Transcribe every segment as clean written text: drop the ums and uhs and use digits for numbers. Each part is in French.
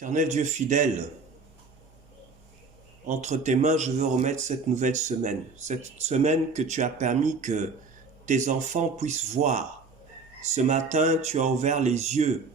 Éternel Dieu fidèle, entre tes mains, je veux remettre cette nouvelle semaine. Cette semaine que tu as permis que tes enfants puissent voir. Ce matin, tu as ouvert les yeux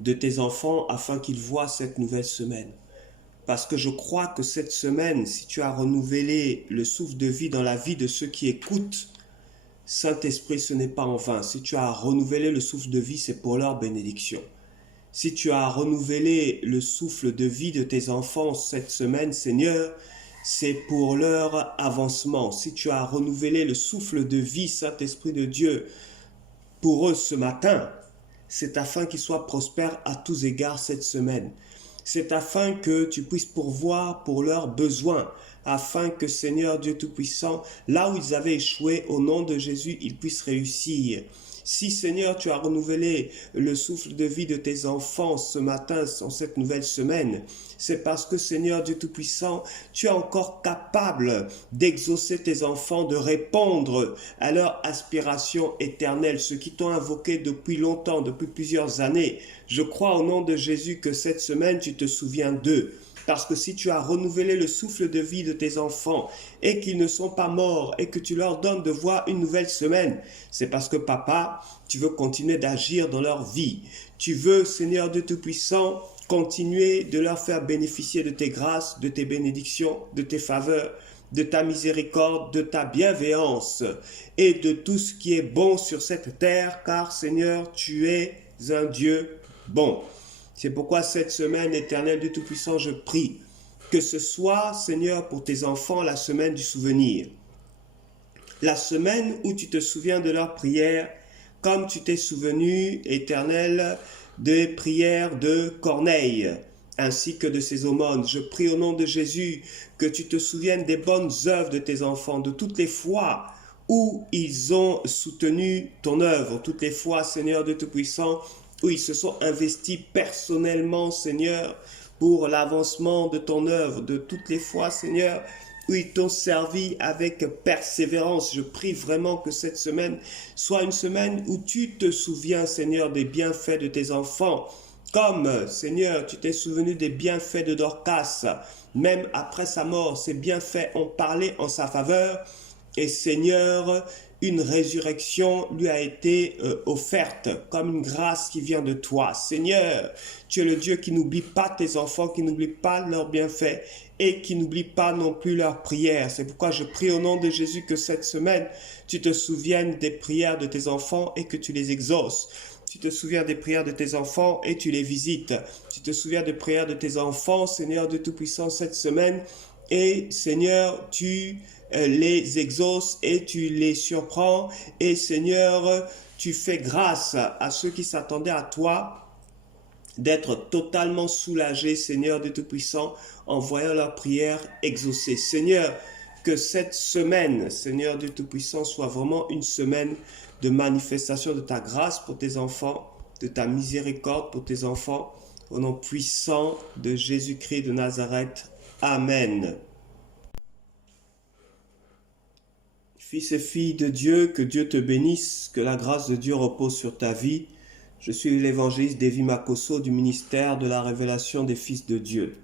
de tes enfants afin qu'ils voient cette nouvelle semaine. Parce que je crois que cette semaine, si tu as renouvelé le souffle de vie dans la vie de ceux qui écoutent, Saint-Esprit, ce n'est pas en vain. Si tu as renouvelé le souffle de vie, c'est pour leur bénédiction. Si tu as renouvelé le souffle de vie de tes enfants cette semaine, Seigneur, c'est pour leur avancement. Si tu as renouvelé le souffle de vie, Saint-Esprit de Dieu, pour eux ce matin, c'est afin qu'ils soient prospères à tous égards cette semaine. C'est afin que tu puisses pourvoir pour leurs besoins, afin que, Seigneur Dieu Tout-Puissant, là où ils avaient échoué, au nom de Jésus, ils puissent réussir. Si, Seigneur, tu as renouvelé le souffle de vie de tes enfants ce matin, en cette nouvelle semaine, c'est parce que, Seigneur Dieu Tout-Puissant, tu es encore capable d'exaucer tes enfants, de répondre à leurs aspirations éternelles, ceux qui t'ont invoqué depuis longtemps, depuis plusieurs années. Je crois au nom de Jésus que cette semaine, tu te souviens d'eux. Parce que si tu as renouvelé le souffle de vie de tes enfants et qu'ils ne sont pas morts et que tu leur donnes de voir une nouvelle semaine, c'est parce que papa, tu veux continuer d'agir dans leur vie. Tu veux, Seigneur Dieu Tout-Puissant, continuer de leur faire bénéficier de tes grâces, de tes bénédictions, de tes faveurs, de ta miséricorde, de ta bienveillance et de tout ce qui est bon sur cette terre, car Seigneur, tu es un Dieu bon. C'est pourquoi cette semaine, Éternel Dieu Tout-Puissant, je prie que ce soit, Seigneur, pour tes enfants, la semaine du souvenir. La semaine où tu te souviens de leurs prières, comme tu t'es souvenu, Éternel, des prières de Corneille, ainsi que de ses aumônes. Je prie au nom de Jésus que tu te souviennes des bonnes œuvres de tes enfants, de toutes les fois où ils ont soutenu ton œuvre, toutes les fois, Seigneur Dieu Tout-Puissant, où ils se sont investis personnellement, Seigneur, pour l'avancement de ton œuvre, de toutes les fois, Seigneur, où ils t'ont servi avec persévérance. Je prie vraiment que cette semaine soit une semaine où tu te souviens, Seigneur, des bienfaits de tes enfants. Comme, Seigneur, tu t'es souvenu des bienfaits de Dorcas, même après sa mort, ces bienfaits ont parlé en sa faveur. Et Seigneur, une résurrection lui a été offerte comme une grâce qui vient de toi. Seigneur, tu es le Dieu qui n'oublie pas tes enfants, qui n'oublie pas leurs bienfaits et qui n'oublie pas non plus leurs prières. C'est pourquoi je prie au nom de Jésus que cette semaine, tu te souviennes des prières de tes enfants et que tu les exauces. Tu te souviens des prières de tes enfants et tu les visites. Tu te souviens des prières de tes enfants, Seigneur de Tout-Puissant, cette semaine. Et Seigneur, tu les exauces et tu les surprends. Et Seigneur, tu fais grâce à ceux qui s'attendaient à toi d'être totalement soulagés, Seigneur de Tout-Puissant, en voyant leurs prières exaucées. Seigneur, que cette semaine, Seigneur de Tout-Puissant, soit vraiment une semaine de manifestation de ta grâce pour tes enfants, de ta miséricorde pour tes enfants, au nom puissant de Jésus-Christ de Nazareth. Amen. Fils et filles de Dieu, que Dieu te bénisse, que la grâce de Dieu repose sur ta vie. Je suis l'évangéliste Davy Makosso du ministère de la révélation des fils de Dieu.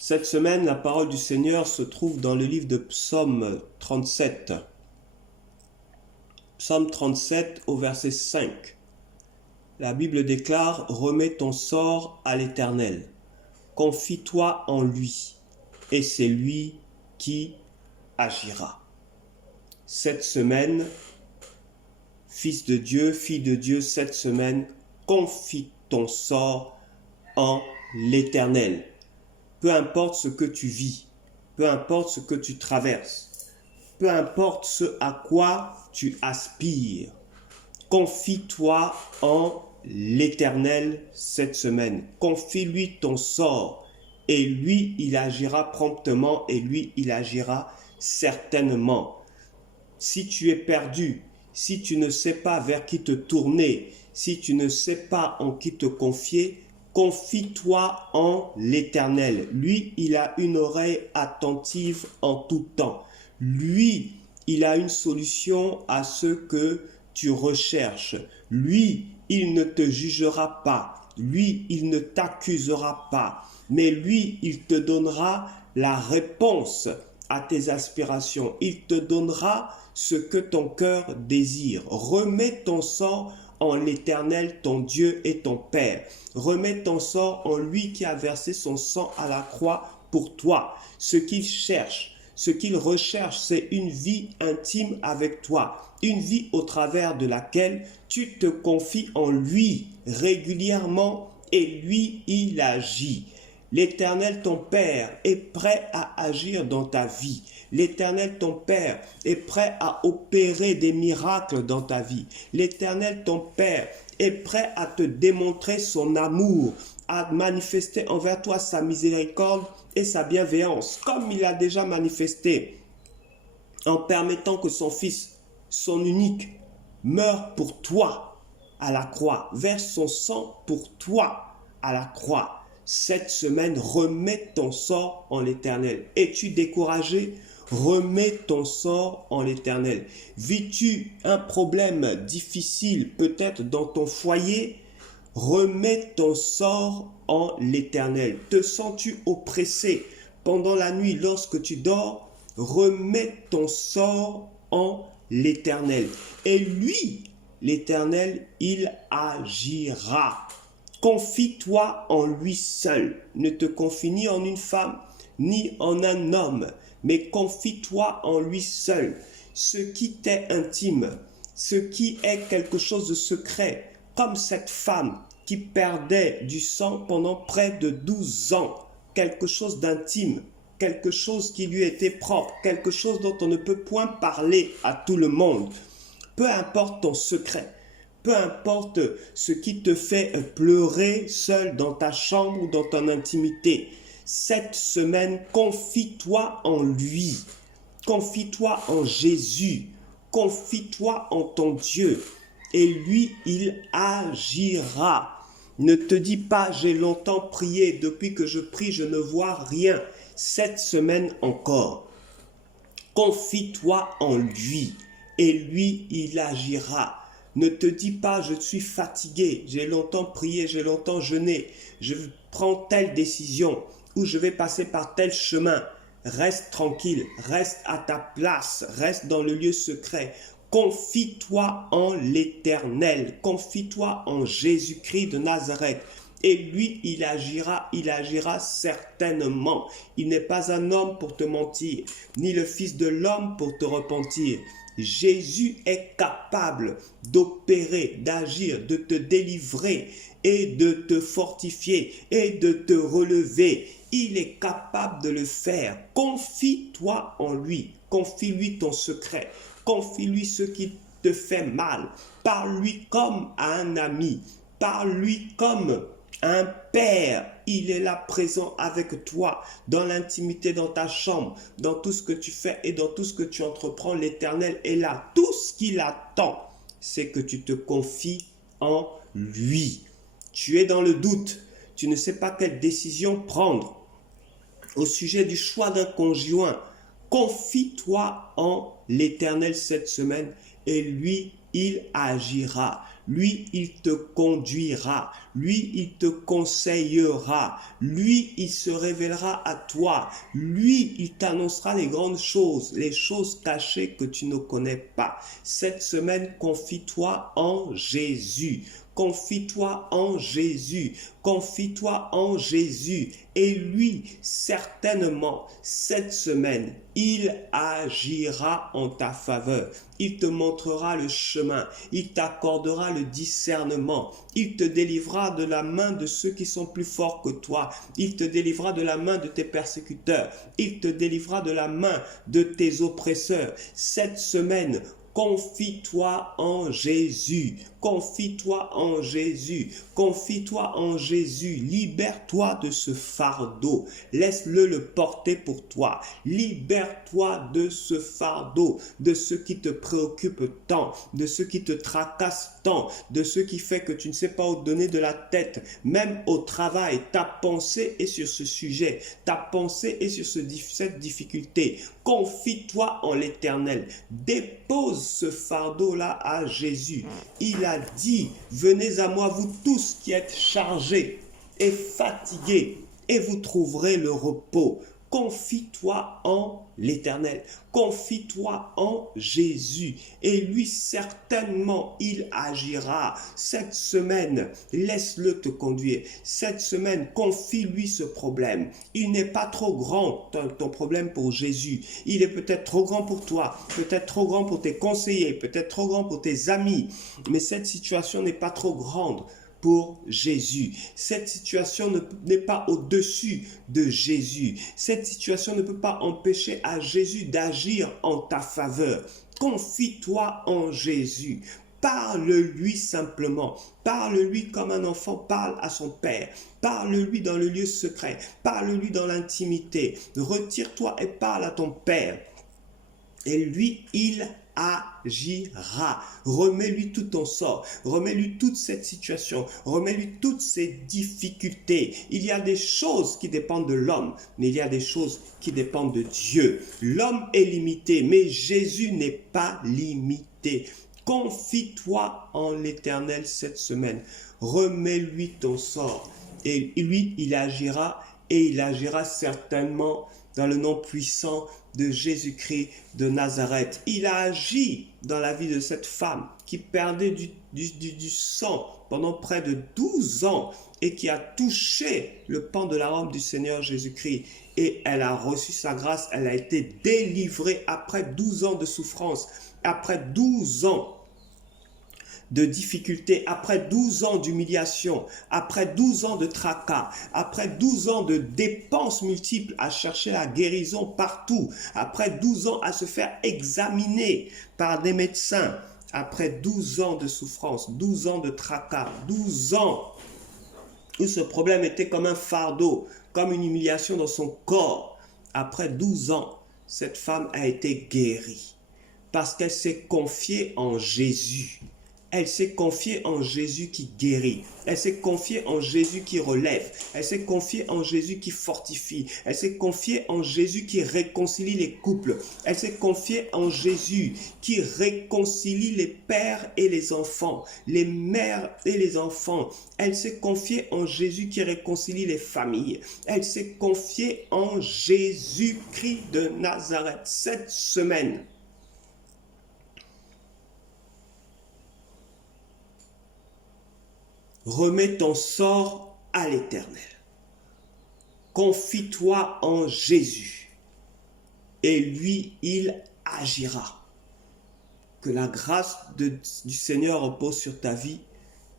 Cette semaine, la parole du Seigneur se trouve dans le livre de Psaume 37. Psaume 37 au verset 5. La Bible déclare « Remets ton sort à l'Éternel, confie-toi en lui, et c'est lui qui agira. » Cette semaine, fils de Dieu, fille de Dieu, cette semaine, confie ton sort en l'Éternel. Peu importe ce que tu vis, peu importe ce que tu traverses, peu importe ce à quoi tu aspires, confie-toi en l'Éternel cette semaine. Confie-lui ton sort et lui, il agira promptement et lui, il agira certainement. Si tu es perdu, si tu ne sais pas vers qui te tourner, si tu ne sais pas en qui te confier, confie-toi en l'Éternel. Lui, il a une oreille attentive en tout temps. Lui, il a une solution à ce que tu recherches. Lui, il ne te jugera pas. lui, il ne t'accusera pas, mais lui, il te donnera la réponse à tes aspirations. Il te donnera ce que ton cœur désire. Remets ton sort en l'Éternel, ton Dieu et ton Père. Remets ton sort en lui qui a versé son sang à la croix pour toi. Ce qu'il cherche, ce qu'il recherche, c'est une vie intime avec toi. Une vie au travers de laquelle tu te confies en lui régulièrement et lui, il agit. L'Éternel, ton Père, est prêt à agir dans ta vie. L'Éternel, ton Père, est prêt à opérer des miracles dans ta vie. L'Éternel, ton Père, est prêt à te démontrer son amour, à manifester envers toi sa miséricorde et sa bienveillance, comme il a déjà manifesté en permettant que son Fils, son unique, meure pour toi à la croix, verse son sang pour toi à la croix. Cette semaine, remets ton sort en l'Éternel. Es-tu découragé? Remets ton sort en l'Éternel. Vis-tu un problème difficile, peut-être dans ton foyer? Remets ton sort en l'Éternel. Te sens-tu oppressé pendant la nuit lorsque tu dors? Remets ton sort en l'Éternel. Et lui, l'Éternel, il agira. Confie-toi en lui seul. Ne te confie ni en une femme, ni en un homme, mais confie-toi en lui seul. Ce qui t'est intime, ce qui est quelque chose de secret, comme cette femme qui perdait du sang pendant près de 12 ans, quelque chose d'intime, quelque chose qui lui était propre, quelque chose dont on ne peut point parler à tout le monde. Peu importe ton secret, peu importe ce qui te fait pleurer seul dans ta chambre ou dans ton intimité, cette semaine, confie-toi en lui, confie-toi en Jésus, confie-toi en ton Dieu et lui, il agira. Ne te dis pas, j'ai longtemps prié, depuis que je prie, je ne vois rien. Cette semaine encore, confie-toi en lui et lui, il agira. Ne te dis pas, je suis fatigué, j'ai longtemps prié, j'ai longtemps jeûné, je prends telle décision ou je vais passer par tel chemin. Reste tranquille, reste à ta place, reste dans le lieu secret. Confie-toi en l'Éternel, confie-toi en Jésus-Christ de Nazareth. Et lui, il agira certainement. Il n'est pas un homme pour te mentir, ni le Fils de l'homme pour te repentir. Jésus est capable d'opérer, d'agir, de te délivrer et de te fortifier et de te relever. Il est capable de le faire. Confie-toi en lui. Confie-lui ton secret. Confie-lui ce qui te fait mal. Parle-lui comme à un ami. Parle-lui comme un père. Il est là présent avec toi dans l'intimité, dans ta chambre, dans tout ce que tu fais et dans tout ce que tu entreprends. L'Éternel est là. Tout ce qu'il attend, c'est que tu te confies en lui. Tu es dans le doute. Tu ne sais pas quelle décision prendre au sujet du choix d'un conjoint. Confie-toi en l'Éternel cette semaine et lui, il agira. Lui, il te conduira. Lui, il te conseillera. Lui, il se révélera à toi. Lui, il t'annoncera les grandes choses, les choses cachées que tu ne connais pas. Cette semaine, confie-toi en Jésus. Confie-toi en Jésus, confie-toi en Jésus et lui, certainement, cette semaine, il agira en ta faveur. Il te montrera le chemin, il t'accordera le discernement, il te délivrera de la main de ceux qui sont plus forts que toi, il te délivrera de la main de tes persécuteurs, il te délivrera de la main de tes oppresseurs. Cette semaine, confie-toi en Jésus, confie-toi en Jésus, confie-toi en Jésus, libère-toi de ce fardeau, laisse-le le porter pour toi, libère-toi de ce fardeau, de ce qui te préoccupe tant, de ce qui te tracasse tant, de ce qui fait que tu ne sais pas où donner de la tête, même au travail, ta pensée est sur ce sujet, ta pensée est sur cette difficulté, confie-toi en l'Éternel, dépose dépose ce fardeau-là à Jésus. Il a dit, venez à moi vous tous qui êtes chargés et fatigués, et vous trouverez le repos. Confie-toi en l'Éternel, confie-toi en Jésus, et lui certainement il agira. Cette semaine, laisse-le te conduire. Cette semaine, confie-lui ce problème. Il n'est pas trop grand ton problème pour Jésus. Il est peut-être trop grand pour toi, peut-être trop grand pour tes conseillers, peut-être trop grand pour tes amis, mais cette situation n'est pas trop grande pour Jésus. Cette situation n'est pas au-dessus de Jésus. Cette situation ne peut pas empêcher à Jésus d'agir en ta faveur. Confie-toi en Jésus. Parle-lui simplement. Parle-lui comme un enfant parle à son père. Parle-lui dans le lieu secret. Parle-lui dans l'intimité. Retire-toi et parle à ton père. Et lui, il agira. Remets-lui tout ton sort. Remets-lui toute cette situation. Remets-lui toutes ces difficultés. Il y a des choses qui dépendent de l'homme, mais il y a des choses qui dépendent de Dieu. L'homme est limité, mais Jésus n'est pas limité. Confie-toi en l'Éternel cette semaine. Remets-lui ton sort. Et lui, il agira, et il agira certainement dans le nom puissant de Jésus-Christ de Nazareth. Il a agi dans la vie de cette femme qui perdait du sang pendant près de 12 ans et qui a touché le pan de la robe du Seigneur Jésus-Christ. Et elle a reçu sa grâce, elle a été délivrée après 12 ans de souffrance, après 12 ans de difficultés, après 12 ans d'humiliation, après 12 ans de tracas, après 12 ans de dépenses multiples à chercher la guérison partout, après 12 ans à se faire examiner par des médecins, après 12 ans de souffrance, 12 ans de tracas, 12 ans où ce problème était comme un fardeau, comme une humiliation dans son corps. Après 12 ans, cette femme a été guérie parce qu'elle s'est confiée en Jésus. Elle s'est confiée en Jésus qui guérit. Elle s'est confiée en Jésus qui relève. Elle s'est confiée en Jésus qui fortifie. Elle s'est confiée en Jésus qui réconcilie les couples. Elle s'est confiée en Jésus qui réconcilie les pères et les enfants, les mères et les enfants. Elle s'est confiée en Jésus qui réconcilie les familles. Elle s'est confiée en Jésus-Christ de Nazareth. Cette semaine, remets ton sort à l'Éternel. Confie-toi en Jésus et lui, il agira. Que la grâce du Seigneur repose sur ta vie,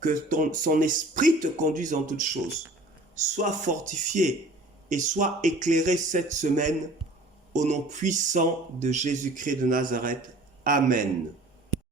que son esprit te conduise en toutes choses. Sois fortifié et sois éclairé cette semaine au nom puissant de Jésus-Christ de Nazareth. Amen.